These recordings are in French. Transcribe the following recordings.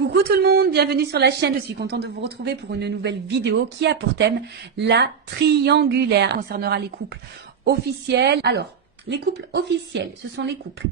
Coucou tout le monde, bienvenue sur la chaîne. Je suis contente de vous retrouver pour une nouvelle vidéo qui a pour thème la triangulaire. Ça concernera les couples officiels. Alors, les couples officiels, ce sont les couples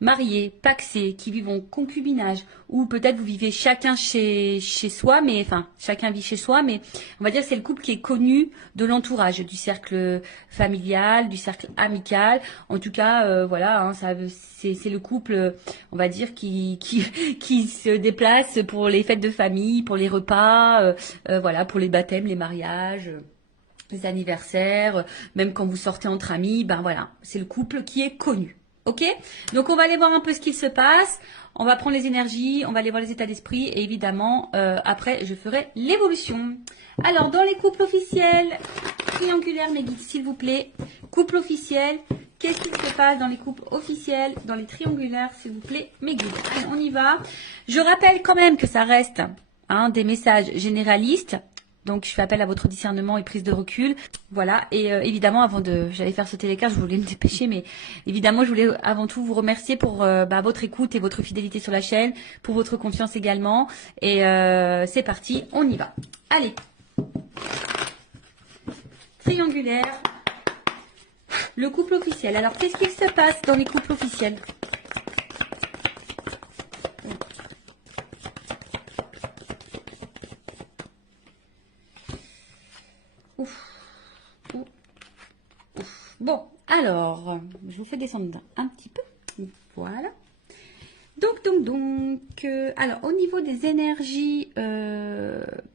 mariés, pacsés, qui vivent en concubinage, ou peut-être vous vivez chacun chez soi, mais enfin chacun vit chez soi, mais on va dire que c'est le couple qui est connu de l'entourage, du cercle familial, du cercle amical. En tout cas, voilà, hein, c'est le couple, on va dire, qui se déplace pour les fêtes de famille, pour les repas, voilà, pour les baptêmes, les mariages. Les anniversaires, même quand vous sortez entre amis, ben voilà, c'est le couple qui est connu. Ok, donc on va aller voir un peu ce qu'il se passe, on va prendre les énergies, on va aller voir les états d'esprit et évidemment après je ferai l'évolution. Alors dans les couples officiels, triangulaires mes guides s'il vous plaît, couple officiel, qu'est-ce qui se passe dans les couples officiels, dans les triangulaires s'il vous plaît mes guides. Allez, on y va. Je rappelle quand même que ça reste des messages généralistes. Donc, je fais appel à votre discernement et prise de recul. Voilà. Et évidemment, j'allais faire sauter les cartes, je voulais me dépêcher, mais évidemment, je voulais avant tout vous remercier pour votre écoute et votre fidélité sur la chaîne, pour votre confiance également. Et c'est parti, on y va. Allez. Triangulaire. Le couple officiel. Alors, qu'est-ce qu'il se passe dans les couples officiels ? Bon, alors, je vous fais descendre un petit peu. Voilà. Donc, alors, au niveau des énergies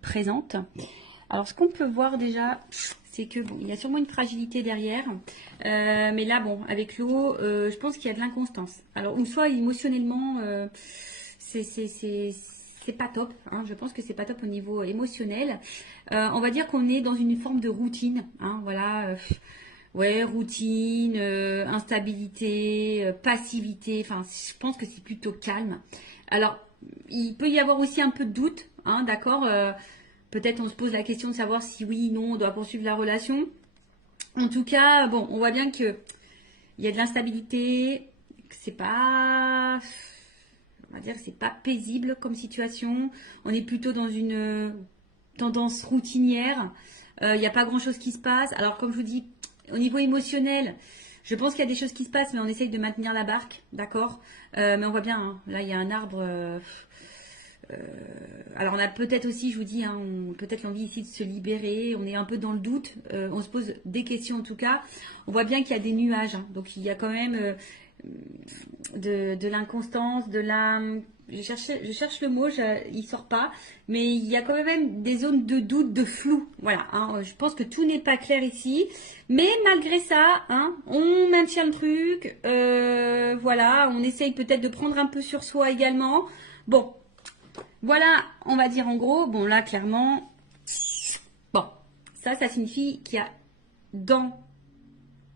présentes, alors, ce qu'on peut voir déjà, c'est que, bon, il y a sûrement une fragilité derrière. Mais là, bon, avec l'eau, je pense qu'il y a de l'inconstance. Alors, ou soit émotionnellement, c'est pas top, hein, je pense que c'est pas top au niveau émotionnel. On va dire qu'on est dans une forme de routine, hein, voilà. Ouais, routine, instabilité, passivité, enfin, je pense que c'est plutôt calme. Alors, il peut y avoir aussi un peu de doute, hein, d'accord. Peut-être on se pose la question de savoir si oui, non, on doit poursuivre la relation. En tout cas, bon, on voit bien que il y a de l'instabilité, que c'est pas, on va dire, que c'est pas paisible comme situation. On est plutôt dans une tendance routinière. Il n'y a pas grand-chose qui se passe. Alors, comme je vous dis, au niveau émotionnel, je pense qu'il y a des choses qui se passent, mais on essaye de maintenir la barque, d'accord. Mais on voit bien, hein, là, il y a un arbre. Alors, on a peut-être aussi, je vous dis, hein, peut-être l'envie ici de se libérer. On est un peu dans le doute. On se pose des questions, en tout cas. On voit bien qu'il y a des nuages. Hein, donc, il y a quand même de l'inconstance, de la... Je cherche le mot, il sort pas, mais il y a quand même des zones de doute, de flou. Voilà, hein, je pense que tout n'est pas clair ici, mais malgré ça, hein, on maintient le truc. Voilà, on essaye peut-être de prendre un peu sur soi également. Bon, voilà, on va dire en gros. Bon, là, clairement, bon, ça signifie qu'il y a dans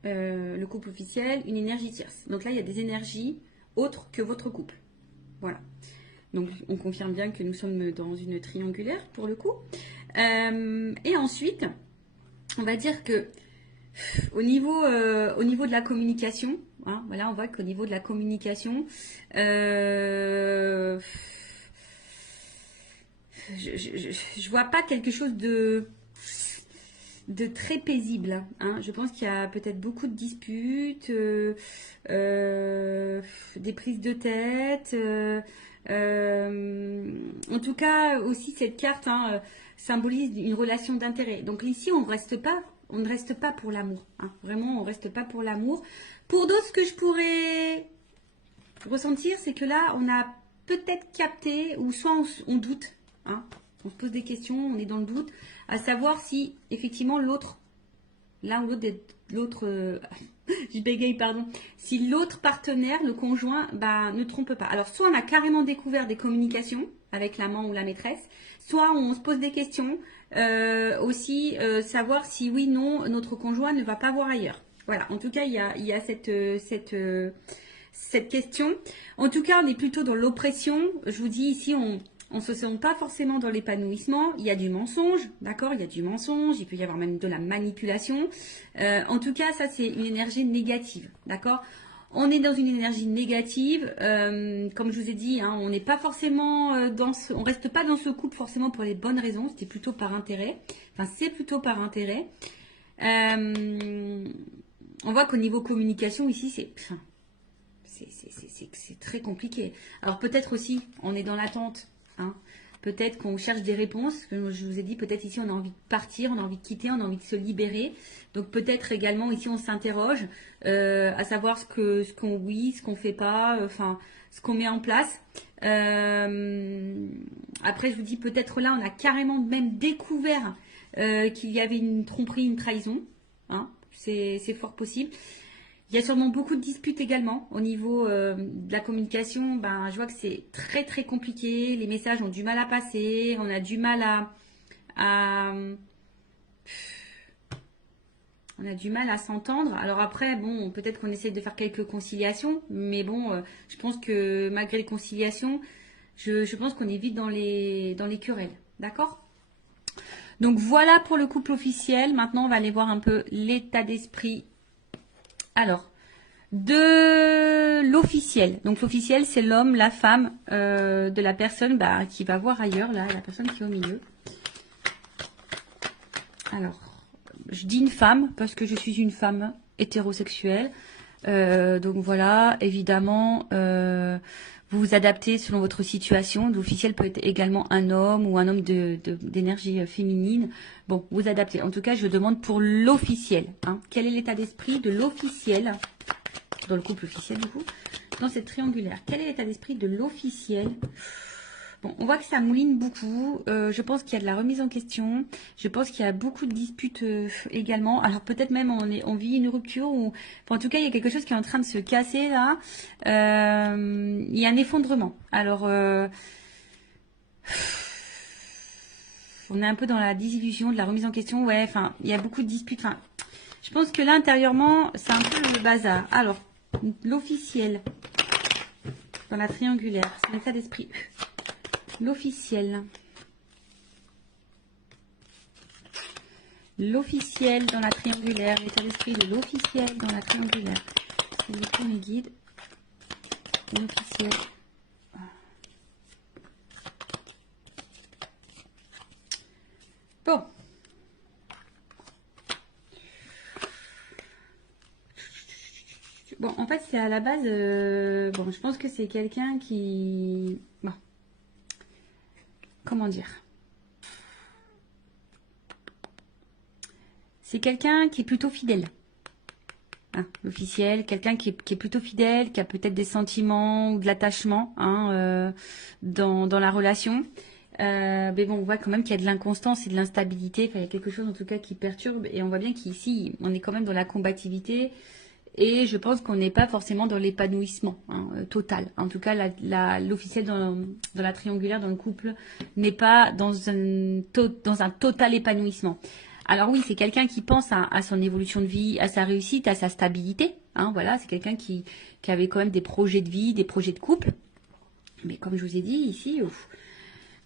le couple officiel une énergie tierce. Donc là, il y a des énergies autres que votre couple. Voilà. Donc, on confirme bien que nous sommes dans une triangulaire pour le coup. Et ensuite, on va dire que au niveau de la communication, hein, voilà, on voit qu'au niveau de la communication, je vois pas quelque chose de très paisible, hein. Je pense qu'il y a peut-être beaucoup de disputes, des prises de tête. En tout cas, aussi cette carte, hein, symbolise une relation d'intérêt. Donc ici, on ne reste pas pour l'amour, hein. Vraiment, on ne reste pas pour l'amour. Pour d'autres, ce que je pourrais ressentir, c'est que là, on a peut-être capté, ou soit on doute, hein. On se pose des questions, on est dans le doute, à savoir si effectivement l'autre, l'un ou l'autre, je bégaye, pardon, si l'autre partenaire, le conjoint, ne trompe pas. Alors, soit on a carrément découvert des communications avec l'amant ou la maîtresse, soit on se pose des questions, aussi savoir si oui, non, notre conjoint ne va pas voir ailleurs. Voilà, en tout cas, il y a cette question. En tout cas, on est plutôt dans l'oppression. Je vous dis ici, on ne se sent pas forcément dans l'épanouissement. Il y a du mensonge, d'accord. Il y a du mensonge, il peut y avoir même de la manipulation. En tout cas, ça, c'est une énergie négative, d'accord. On est dans une énergie négative, comme je vous ai dit, hein, on n'est pas forcément on reste pas dans ce couple forcément pour les bonnes raisons, c'était plutôt par intérêt. Enfin, c'est plutôt par intérêt. On voit qu'au niveau communication ici, c'est très compliqué. Alors peut-être aussi, on est dans l'attente, hein. Peut-être qu'on cherche des réponses. Je vous ai dit, peut-être ici, on a envie de partir, on a envie de quitter, on a envie de se libérer. Donc peut-être également ici, on s'interroge à savoir ce qu'on fait pas, enfin, ce qu'on met en place. Après, je vous dis, peut-être là, on a carrément même découvert qu'il y avait une tromperie, une trahison. Hein, c'est fort possible. Il y a sûrement beaucoup de disputes également au niveau de la communication. Ben, je vois que c'est très très compliqué. Les messages ont du mal à passer. On a du mal on a du mal à s'entendre. Alors après, bon, peut-être qu'on essaie de faire quelques conciliations, mais bon, je pense que malgré les conciliations, je pense qu'on est vite dans les querelles. D'accord? Donc voilà pour le couple officiel. Maintenant, on va aller voir un peu l'état d'esprit. Alors, de l'officiel. Donc l'officiel, c'est l'homme, la femme de la personne qui va voir ailleurs, là, la personne qui est au milieu. Alors, je dis une femme parce que je suis une femme hétérosexuelle. Donc voilà, évidemment, vous vous adaptez selon votre situation. L'officiel peut être également un homme ou un homme d'énergie féminine. Bon, vous adaptez. En tout cas, je demande pour l'officiel. Hein. Quel est l'état d'esprit de l'officiel, dans le couple officiel du coup, dans cette triangulaire? Quel est l'état d'esprit de l'officiel? Bon, on voit que ça mouline beaucoup. Je pense qu'il y a de la remise en question. Je pense qu'il y a beaucoup de disputes également. Alors peut-être même on vit une rupture ou, enfin, en tout cas, il y a quelque chose qui est en train de se casser là. Il y a un effondrement. Alors, on est un peu dans la désillusion, de la remise en question. Ouais, enfin, il y a beaucoup de disputes. Enfin, je pense que là, intérieurement, c'est un peu le bazar. Alors, l'officiel dans la triangulaire, c'est l'état d'esprit. L'officiel. L'officiel dans la triangulaire. L'état d'esprit de l'officiel dans la triangulaire. C'est le premier guide. L'officiel. Bon. Bon, en fait, c'est à la base... bon, je pense que c'est quelqu'un qui... Bon. Comment dire? C'est quelqu'un qui est plutôt fidèle. Hein, l'officiel, quelqu'un qui est plutôt fidèle, qui a peut-être des sentiments ou de l'attachement hein, dans la relation. Mais bon, on voit quand même qu'il y a de l'inconstance et de l'instabilité. Enfin, il y a quelque chose en tout cas qui perturbe. Et on voit bien qu'ici, on est quand même dans la combativité. Et je pense qu'on n'est pas forcément dans l'épanouissement hein, total. En tout cas, l'officiel dans la triangulaire, dans le couple, n'est pas dans un total épanouissement. Alors oui, c'est quelqu'un qui pense à son évolution de vie, à sa réussite, à sa stabilité. Hein, voilà, c'est quelqu'un qui avait quand même des projets de vie, des projets de couple. Mais comme je vous ai dit ici,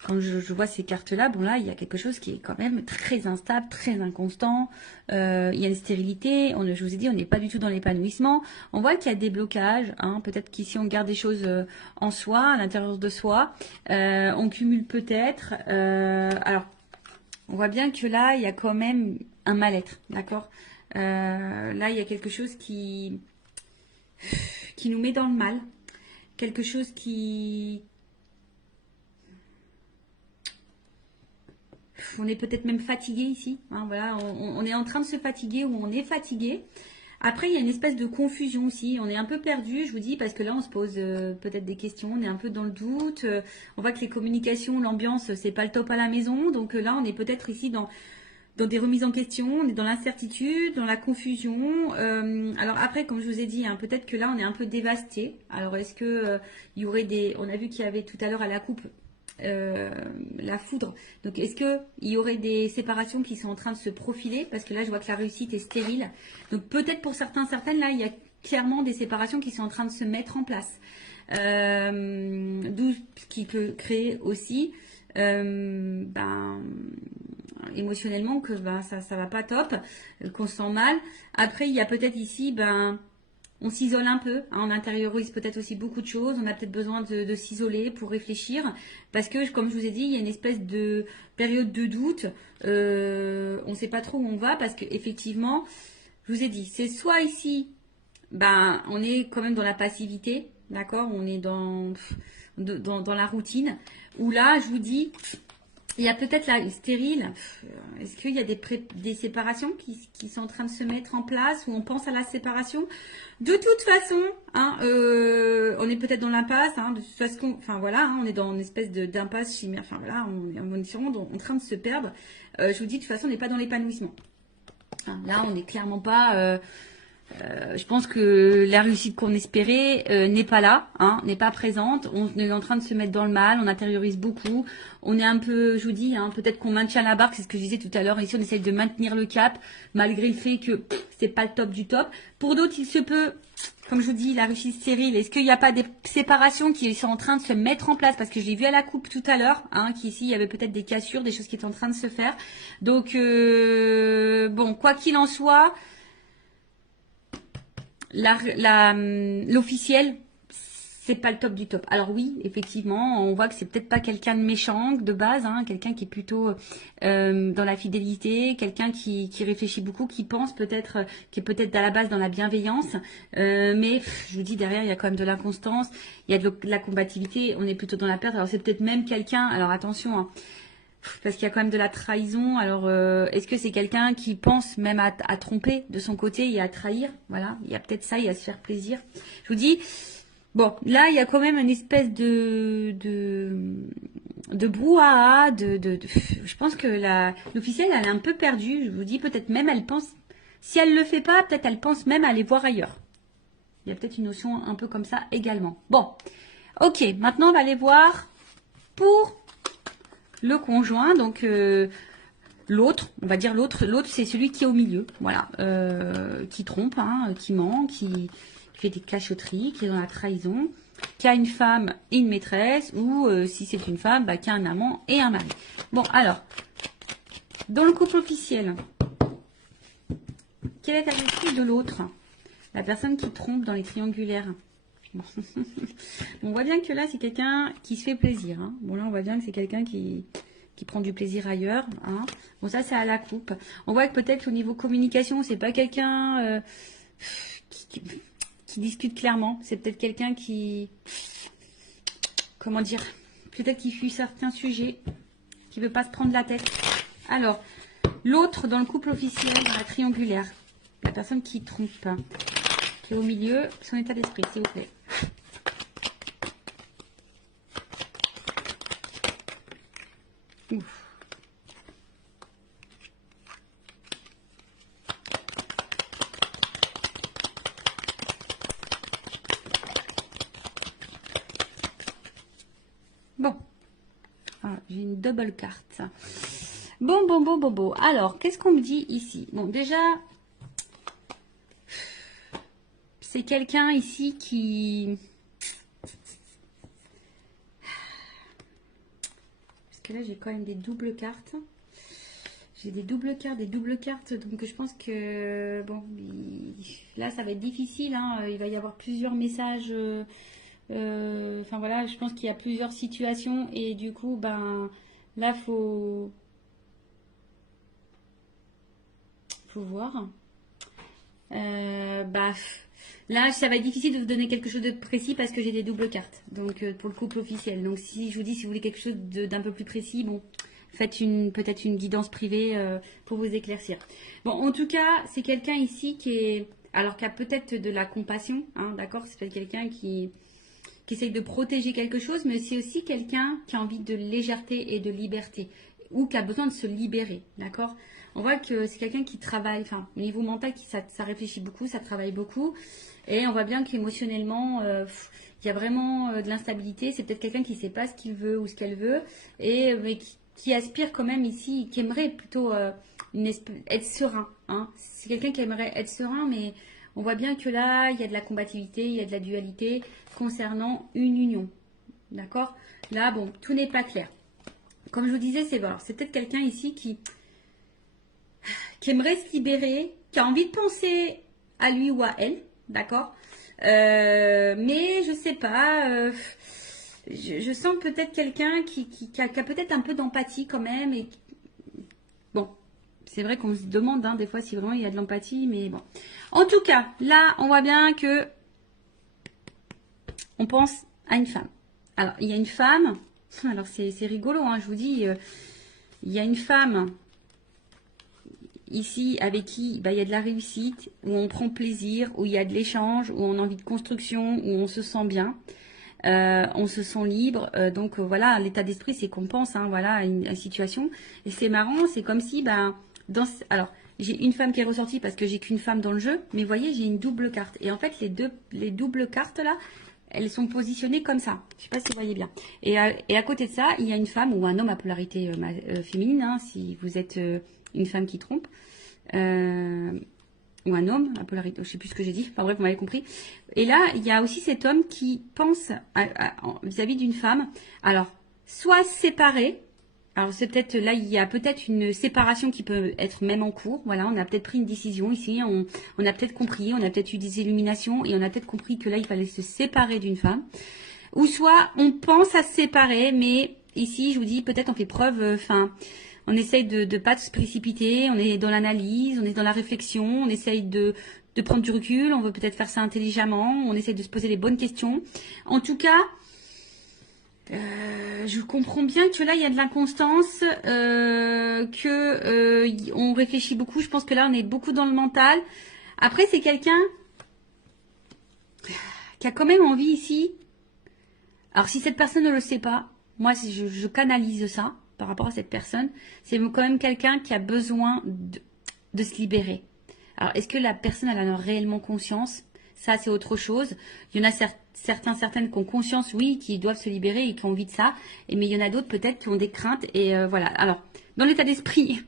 quand je vois ces cartes-là, bon là, il y a quelque chose qui est quand même très instable, très inconstant. Il y a une stérilité. Je vous ai dit, on n'est pas du tout dans l'épanouissement. On voit qu'il y a des blocages. Hein, peut-être qu'ici, on garde des choses en soi, à l'intérieur de soi. On cumule peut-être. Alors, on voit bien que là, il y a quand même un mal-être. D'accord. Là, il y a quelque chose qui nous met dans le mal. Quelque chose qui... On est peut-être même fatigué ici. Hein, voilà, on est en train de se fatiguer ou on est fatigué. Après, il y a une espèce de confusion aussi. On est un peu perdu, je vous dis, parce que là, on se pose peut-être des questions. On est un peu dans le doute. On voit que les communications, l'ambiance, c'est pas le top à la maison. Donc là, on est peut-être ici dans des remises en question. On est dans l'incertitude, dans la confusion. Alors après, comme je vous ai dit, hein, peut-être que là, on est un peu dévasté. Alors, est-ce que il y aurait des... On a vu qu'il y avait tout à l'heure à la coupe la foudre. Donc, est-ce qu'il y aurait des séparations qui sont en train de se profiler? Parce que là, je vois que la réussite est stérile. Donc, peut-être pour certaines, là, il y a clairement des séparations qui sont en train de se mettre en place. D'où ce qui peut créer aussi, émotionnellement, que ça va pas top, qu'on se sent mal. Après, il y a peut-être ici, on s'isole un peu, hein, on intériorise peut-être aussi beaucoup de choses, on a peut-être besoin de s'isoler pour réfléchir, parce que comme je vous ai dit, il y a une espèce de période de doute, on ne sait pas trop où on va, parce que effectivement, je vous ai dit, c'est soit ici, ben, on est quand même dans la passivité, d'accord, on est dans la routine, où là, je vous dis, il y a peut-être la stérile. Est-ce qu'il y a des séparations qui sont en train de se mettre en place ou on pense à la séparation? De toute façon, hein, on est peut-être dans l'impasse. Hein, de toute façon, enfin voilà, hein, on est dans une espèce d'impasse chimère. Enfin voilà, on est sûrement en train de se perdre. Je vous dis, de toute façon, on n'est pas dans l'épanouissement. Hein, là, on n'est clairement pas. Je pense que la réussite qu'on espérait n'est pas là, hein, n'est pas présente. On est en train de se mettre dans le mal, on intériorise beaucoup. On est un peu, je vous dis, hein, peut-être qu'on maintient la barque, c'est ce que je disais tout à l'heure. Ici, on essaye de maintenir le cap, malgré le fait que c'est pas le top du top. Pour d'autres, il se peut, comme je vous dis, la réussite stérile. Est-ce qu'il n'y a pas des séparations qui sont en train de se mettre en place? Parce que je l'ai vu à la coupe tout à l'heure, hein, qu'ici, il y avait peut-être des cassures, des choses qui étaient en train de se faire. Donc, bon, quoi qu'il en soit, l'officiel, c'est pas le top du top. Alors oui, effectivement, on voit que c'est peut-être pas quelqu'un de méchant de base, hein, quelqu'un qui est plutôt dans la fidélité, quelqu'un qui réfléchit beaucoup, qui pense peut-être, qui est peut-être à la base dans la bienveillance, mais je vous dis derrière il y a quand même de l'inconstance, il y a de la combativité, on est plutôt dans la perte. Alors c'est peut-être même quelqu'un, alors attention, hein, parce qu'il y a quand même de la trahison. Alors, est-ce que c'est quelqu'un qui pense même à tromper de son côté et à trahir? Voilà, il y a peut-être ça, il y a se faire plaisir. Je vous dis, bon, là, il y a quand même une espèce de brouhaha, je pense que l'officielle, elle est un peu perdue. Je vous dis, peut-être même, elle pense, si elle le fait pas, peut-être elle pense même à aller voir ailleurs. Il y a peut-être une notion un peu comme ça également. Bon, ok, maintenant, on va aller voir pour le conjoint, donc l'autre, on va dire l'autre c'est celui qui est au milieu, voilà, qui trompe, hein, qui ment, qui fait des cachotteries, qui est dans la trahison, qui a une femme et une maîtresse, ou si c'est une femme, bah, qui a un amant et un mari. Bon, alors, dans le couple officiel, quel est l'esprit de l'autre? La personne qui trompe dans les triangulaires. Bon. On voit bien que là, c'est quelqu'un qui se fait plaisir. Hein. Bon, là, on voit bien que c'est quelqu'un qui prend du plaisir ailleurs. Hein. Bon, ça, c'est à la coupe. On voit que peut-être au niveau communication, c'est pas quelqu'un qui discute clairement. C'est peut-être quelqu'un qui... Comment dire? Peut-être qui fuit certains sujets, qui veut pas se prendre la tête. Alors, l'autre dans le couple officiel, dans la triangulaire. La personne qui trompe, qui est au milieu, son état d'esprit, s'il vous plaît. Ouf. Bon. Ah, j'ai une double carte. Bon. Alors, qu'est-ce qu'on me dit ici? Bon, déjà, c'est quelqu'un ici qui... Parce que là, j'ai quand même des doubles cartes. J'ai des doubles cartes. Donc, je pense que... Bon, là, ça va être difficile. Hein. Il va y avoir plusieurs messages... Enfin, voilà, je pense qu'il y a plusieurs situations. Et du coup, ben... Là, faut voir. Bah... Là, ça va être difficile de vous donner quelque chose de précis parce que j'ai des doubles cartes. Donc, pour le couple officiel. Donc, si je vous dis, si vous voulez quelque chose d'un peu plus précis, bon, faites peut-être une guidance privée pour vous éclaircir. Bon, en tout cas, c'est quelqu'un ici qui est... Alors, qui a peut-être de la compassion, hein, d'accord? C'est peut-être quelqu'un qui essaye de protéger quelque chose, mais c'est aussi quelqu'un qui a envie de légèreté et de liberté. Ou qui a besoin de se libérer, d'accord? On voit que c'est quelqu'un qui travaille, enfin, au niveau mental, ça réfléchit beaucoup, ça travaille beaucoup. Et on voit bien qu'émotionnellement, il y a vraiment de l'instabilité. C'est peut-être quelqu'un qui ne sait pas ce qu'il veut ou ce qu'elle veut. Mais qui aspire quand même ici, qui aimerait plutôt être serein. Hein. C'est quelqu'un qui aimerait être serein, mais on voit bien que là, il y a de la combativité, il y a de la dualité concernant une union. D'accord? Là, bon, tout n'est pas clair. Comme je vous disais, c'est peut-être quelqu'un ici qui aimerait se libérer, qui a envie de penser à lui ou à elle, d'accord? Mais je sais pas. Je sens peut-être quelqu'un qui a peut-être un peu d'empathie quand même. Et bon, c'est vrai qu'on se demande des fois si vraiment il y a de l'empathie, mais bon. En tout cas, là, on voit bien que on pense à une femme. Alors, il y a une femme. Alors, c'est rigolo, je vous dis. Il y a une femme ici avec qui il y a de la réussite, où on prend plaisir, où il y a de l'échange, où on a envie de construction, où on se sent bien. On se sent libre, donc voilà, l'état d'esprit c'est qu'on pense voilà, à une situation. Et c'est marrant, c'est comme si alors j'ai une femme qui est ressortie parce que j'ai qu'une femme dans le jeu, mais vous voyez j'ai une double carte. Et en fait les doubles cartes là, elles sont positionnées comme ça. Je sais pas si vous voyez bien. Et à côté de ça, il y a une femme ou un homme à polarité féminine, si vous êtes une femme qui trompe. Ou un homme, à polarité, je sais plus ce que j'ai dit, enfin bref, vous m'avez compris. Et là, il y a aussi cet homme qui pense vis-à-vis d'une femme, alors, soit séparé, alors c'est peut-être, là, il y a peut-être une séparation qui peut être même en cours, voilà, on a peut-être pris une décision ici, on a peut-être compris, on a peut-être eu des illuminations, et on a peut-être compris que là, il fallait se séparer d'une femme, ou soit on pense à se séparer, mais ici, je vous dis, peut-être on fait preuve, on essaye de ne pas se précipiter, on est dans l'analyse, on est dans la réflexion, on essaye de prendre du recul, on veut peut-être faire ça intelligemment, on essaye de se poser les bonnes questions. En tout cas, je comprends bien que là, il y a de l'inconstance, on réfléchit beaucoup. Je pense que là, on est beaucoup dans le mental. Après, c'est quelqu'un qui a quand même envie ici. Alors, si cette personne ne le sait pas, moi, je canalise ça par rapport à cette personne, c'est quand même quelqu'un qui a besoin de se libérer. Alors, est-ce que la personne elle en a réellement conscience? Ça, c'est autre chose. Il y en a certaines qui ont conscience, oui, qui doivent se libérer et qui ont envie de ça. Mais il y en a d'autres peut-être qui ont des craintes. Et voilà. Alors, dans l'état d'esprit,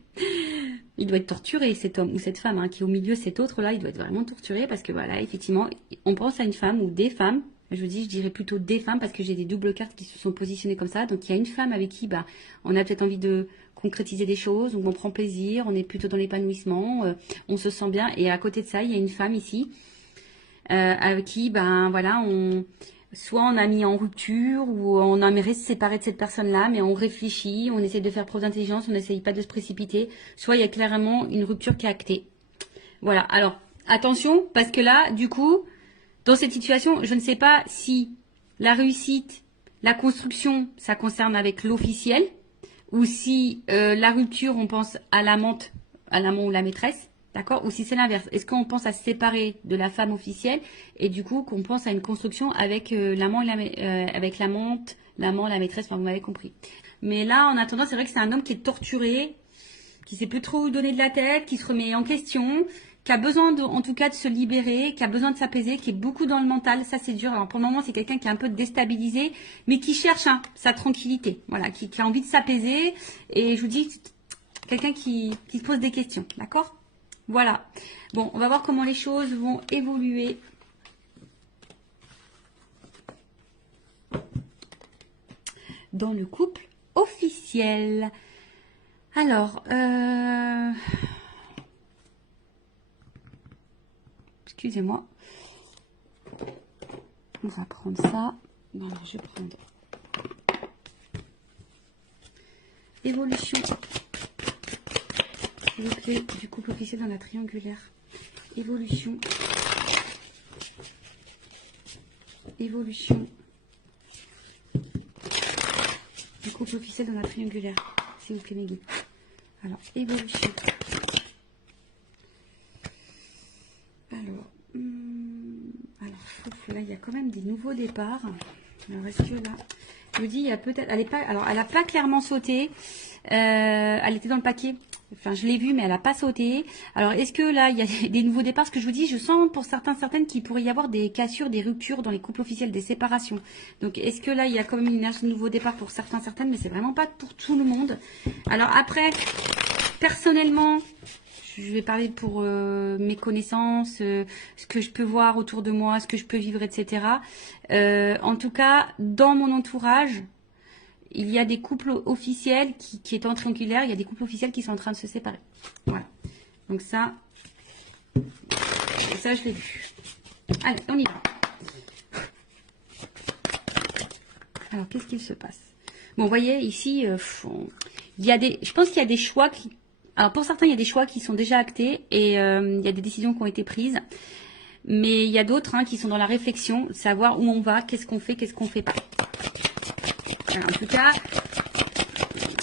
il doit être torturé, cet homme ou cette femme qui est au milieu, cet autre-là, il doit être vraiment torturé parce que voilà, effectivement, on pense à une femme ou des femmes. Je dirais plutôt des femmes parce que j'ai des doubles cartes qui se sont positionnées comme ça. Donc il y a une femme avec qui on a peut-être envie de concrétiser des choses, où on prend plaisir, on est plutôt dans l'épanouissement, on se sent bien. Et à côté de ça, il y a une femme ici avec qui, voilà, soit on a mis en rupture ou on aimerait se séparer de cette personne-là, mais on réfléchit, on essaie de faire preuve d'intelligence, on n'essaye pas de se précipiter. Soit il y a clairement une rupture qui est actée. Voilà. Alors attention, parce que là, du coup, dans cette situation, je ne sais pas si la réussite, la construction, ça concerne avec l'officiel, ou si la rupture, on pense à l'amant ou la maîtresse, d'accord? Ou si c'est l'inverse. Est-ce qu'on pense à se séparer de la femme officielle et du coup qu'on pense à une construction avec l'amant, avec l'amante, l'amant, la maîtresse, enfin vous m'avez compris. Mais là, en attendant, c'est vrai que c'est un homme qui est torturé, qui sait plus trop où donner de la tête, qui se remet en question, qui a besoin en tout cas de se libérer, qui a besoin de s'apaiser, qui est beaucoup dans le mental, ça c'est dur. Alors pour le moment c'est quelqu'un qui est un peu déstabilisé, mais qui cherche sa tranquillité, voilà, qui a envie de s'apaiser. Et je vous dis, quelqu'un qui se pose des questions, d'accord? Voilà. Bon, on va voir comment les choses vont évoluer. Dans le couple officiel. Alors, excusez-moi. On va prendre ça. Voilà, je vais prendre évolution, s'il vous plaît, du couple officiel dans la triangulaire. Évolution. Évolution du couple officiel dans la triangulaire. S'il vous plaît, mes guides. Alors, évolution. Alors, là, il y a quand même des nouveaux départs. Alors, est-ce que là, je vous dis, il y a peut-être, elle a pas clairement sauté. Elle était dans le paquet. Enfin, je l'ai vue, mais elle n'a pas sauté. Alors, est-ce que là, il y a des nouveaux départs? Ce que je vous dis, je sens pour certaines qu'il pourrait y avoir des cassures, des ruptures dans les couples officiels, des séparations. Donc, est-ce que là, il y a quand même une énergie de nouveau départ pour certaines, mais c'est vraiment pas pour tout le monde. Alors après, personnellement, je vais parler pour mes connaissances, ce que je peux voir autour de moi, ce que je peux vivre, etc. En tout cas, dans mon entourage, il y a des couples officiels qui étant triangulaires, il y a des couples officiels qui sont en train de se séparer. Voilà. Donc ça je l'ai vu. Allez, on y va. Alors, qu'est-ce qu'il se passe? Bon, vous voyez, ici, il y a je pense qu'il y a des choix qui... Alors, pour certains, il y a des choix qui sont déjà actés et il y a des décisions qui ont été prises. Mais il y a d'autres qui sont dans la réflexion, savoir où on va, qu'est-ce qu'on fait pas. Alors, en tout cas,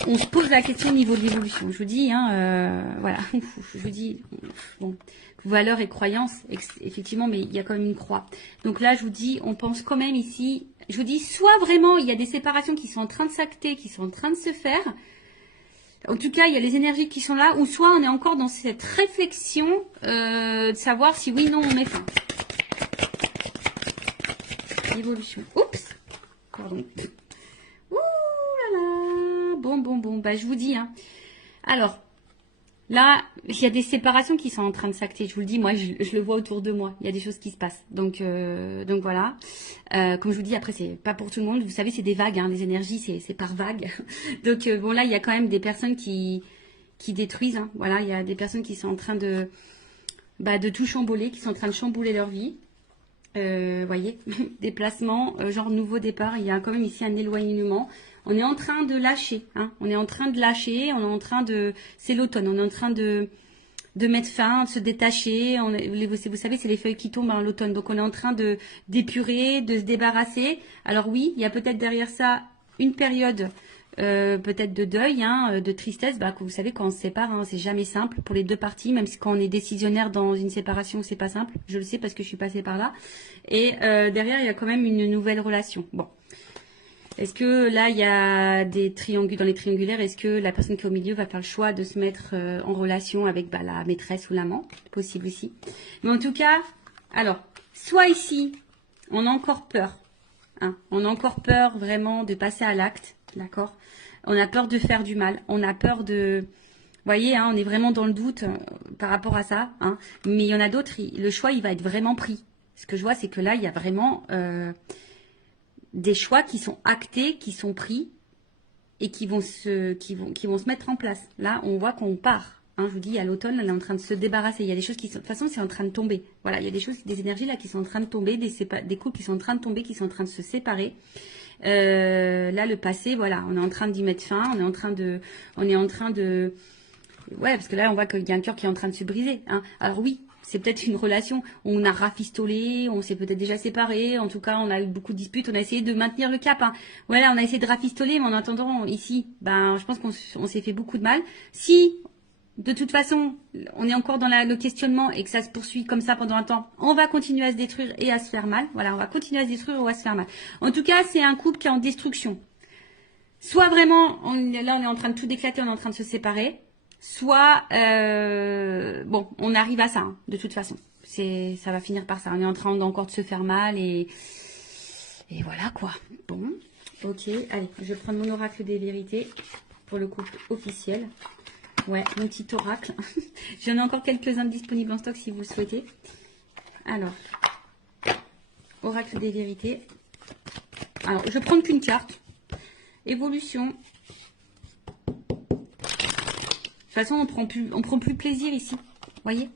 on se pose la question au niveau de l'évolution. Je vous dis, voilà, je vous dis, bon, valeurs et croyances, effectivement, mais il y a quand même une croix. Donc là, je vous dis, on pense quand même ici, je vous dis, soit vraiment, il y a des séparations qui sont en train de s'acter, qui sont en train de se faire. En tout cas, il y a les énergies qui sont là, ou soit on est encore dans cette réflexion de savoir si oui, non, on met fin. Évolution. Oups. Pardon. Ouh là là. Bon. Bah, je vous dis. Alors, là, il y a des séparations qui sont en train de s'acter. Je vous le dis, moi, je le vois autour de moi. Il y a des choses qui se passent. Donc voilà. Comme je vous dis, après, c'est pas pour tout le monde. Vous savez, c'est des vagues. Les énergies, c'est par vagues. Donc, bon, là, il y a quand même des personnes qui détruisent. Voilà, il y a des personnes qui sont en train de tout chambouler, qui sont en train de chambouler leur vie. Voyez, déplacement, genre nouveau départ. Il y a quand même ici un éloignement. On est en train de lâcher, on est en train de lâcher, on est en train de... C'est l'automne, on est en train de mettre fin, de se détacher. Vous savez, c'est les feuilles qui tombent l'automne. Donc, on est en train d'épurer, de se débarrasser. Alors oui, il y a peut-être derrière ça une période peut-être de deuil, de tristesse. Que vous savez, quand on se sépare, c'est jamais simple pour les deux parties, même si quand on est décisionnaire dans une séparation, c'est pas simple. Je le sais parce que je suis passée par là. Et derrière, il y a quand même une nouvelle relation. Bon. Est-ce que là, il y a des dans les triangulaires, est-ce que la personne qui est au milieu va faire le choix de se mettre en relation avec la maîtresse ou l'amant? Possible aussi. Mais en tout cas, alors, soit ici, on a encore peur. On a encore peur vraiment de passer à l'acte, d'accord? On a peur de faire du mal. On a peur de... Vous voyez, on est vraiment dans le doute par rapport à ça. Mais il y en a d'autres, le choix, il va être vraiment pris. Ce que je vois, c'est que là, il y a vraiment... des choix qui sont actés, qui sont pris et qui vont se mettre en place. Là, on voit qu'on part. Je vous dis, à l'automne, elle est en train de se débarrasser. Il y a des choses qui sont... De toute façon, c'est en train de tomber. Voilà, il y a des choses, des énergies là qui sont en train de tomber, des couples qui sont en train de tomber, qui sont en train de se séparer. Là, le passé, voilà, on est en train d'y mettre fin. On est en train de... Ouais, parce que là, on voit qu'il y a un cœur qui est en train de se briser. Alors oui, c'est peut-être une relation où on a rafistolé, on s'est peut-être déjà séparés. En tout cas, on a eu beaucoup de disputes. On a essayé de maintenir le cap. Voilà, on a essayé de rafistoler, mais en attendant, ici, je pense qu'on s'est fait beaucoup de mal. Si, de toute façon, on est encore dans le questionnement et que ça se poursuit comme ça pendant un temps, on va continuer à se détruire et à se faire mal. Voilà, on va continuer à se détruire ou à se faire mal. En tout cas, c'est un couple qui est en destruction. Soit vraiment, là, on est en train de tout déclater, on est en train de se séparer. Soit, bon, on arrive à ça, de toute façon. Ça va finir par ça. On est en train encore de se faire mal et voilà quoi. Bon, ok. Allez, je vais prendre mon oracle des vérités pour le couple officiel. Ouais, mon petit oracle. J'en ai encore quelques-uns disponibles en stock si vous le souhaitez. Alors, oracle des vérités. Alors, je vais prendre qu'une carte. Évolution. De toute façon, on prend plus plaisir ici. Vous voyez,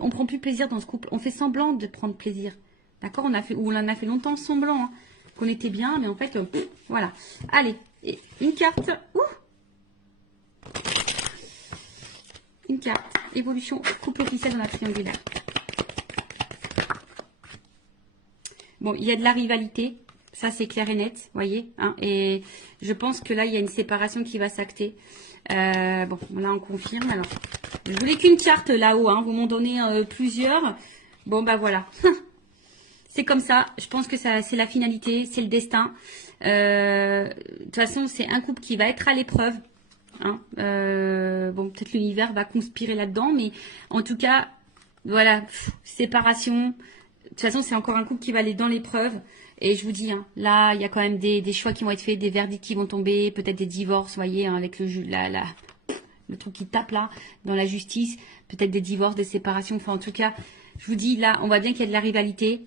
on prend plus plaisir dans ce couple. On fait semblant de prendre plaisir. D'accord? On en a fait longtemps semblant qu'on était bien, mais en fait, voilà. Allez, et une carte. Une carte. Évolution couple officiel dans la triangulaire. Bon, il y a de la rivalité. Ça, c'est clair et net, vous voyez. Et je pense que là, il y a une séparation qui va s'acter. Bon, là, on confirme. Alors, je voulais qu'une carte là-haut. Vous m'en donnez plusieurs. Bon, voilà. C'est comme ça. Je pense que c'est la finalité. C'est le destin. De toute façon, c'est un couple qui va être à l'épreuve. Bon, peut-être l'univers va conspirer là-dedans. Mais en tout cas, voilà. Séparation. De toute façon, c'est encore un couple qui va aller dans l'épreuve. Et je vous dis, là, il y a quand même des choix qui vont être faits, des verdicts qui vont tomber, peut-être des divorces, vous voyez, avec le truc qui tape là, dans la justice, peut-être des divorces, des séparations. Enfin, en tout cas, je vous dis, là, on voit bien qu'il y a de la rivalité.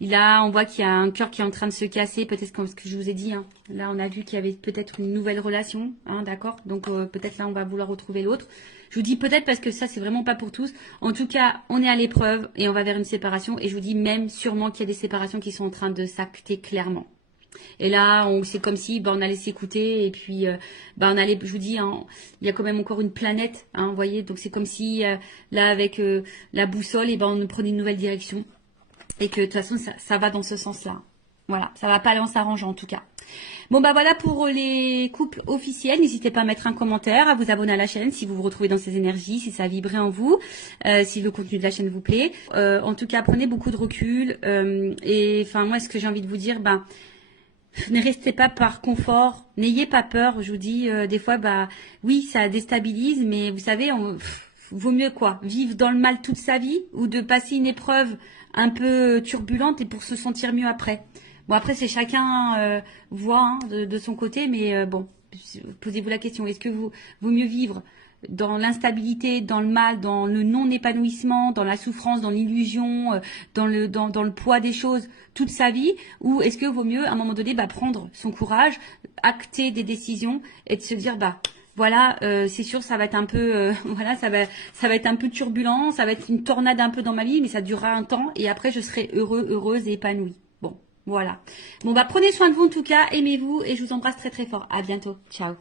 Là, on voit qu'il y a un cœur qui est en train de se casser, peut-être comme ce que je vous ai dit. Là, on a vu qu'il y avait peut-être une nouvelle relation, d'accord. Donc, peut-être là, on va vouloir retrouver l'autre. Je vous dis peut-être parce que ça, c'est vraiment pas pour tous. En tout cas, on est à l'épreuve et on va vers une séparation. Et je vous dis même sûrement qu'il y a des séparations qui sont en train de s'acter clairement. Et là, c'est comme si on allait s'écouter et puis on allait, je vous dis, hein, il y a quand même encore une planète, hein, vous voyez. Donc c'est comme si là avec la boussole, et on prenait une nouvelle direction et que de toute façon ça va dans ce sens-là. Voilà, ça va pas aller en s'arrangeant en tout cas. Bon voilà pour les couples officiels. N'hésitez pas à mettre un commentaire, à vous abonner à la chaîne si vous vous retrouvez dans ces énergies, si ça a vibré en vous, si le contenu de la chaîne vous plaît. En tout cas, prenez beaucoup de recul. Et enfin moi, ce que j'ai envie de vous dire, ne restez pas par confort, n'ayez pas peur. Je vous dis, des fois, oui, ça déstabilise, mais vous savez, vaut mieux quoi, vivre dans le mal toute sa vie ou de passer une épreuve un peu turbulente et pour se sentir mieux après. Bon, après, c'est chacun voit hein, de son côté, mais bon, posez-vous la question, est-ce que vaut mieux vivre dans l'instabilité, dans le mal, dans le non-épanouissement, dans la souffrance, dans l'illusion, dans le poids des choses toute sa vie, ou est-ce que vaut mieux à un moment donné prendre son courage, acter des décisions et de se dire voilà, c'est sûr, ça va être un peu, voilà, ça va être un peu turbulent, ça va être une tornade un peu dans ma vie, mais ça durera un temps et après je serai heureuse et épanouie. Bon, voilà. Bon prenez soin de vous en tout cas, aimez-vous et je vous embrasse très très fort. À bientôt, ciao.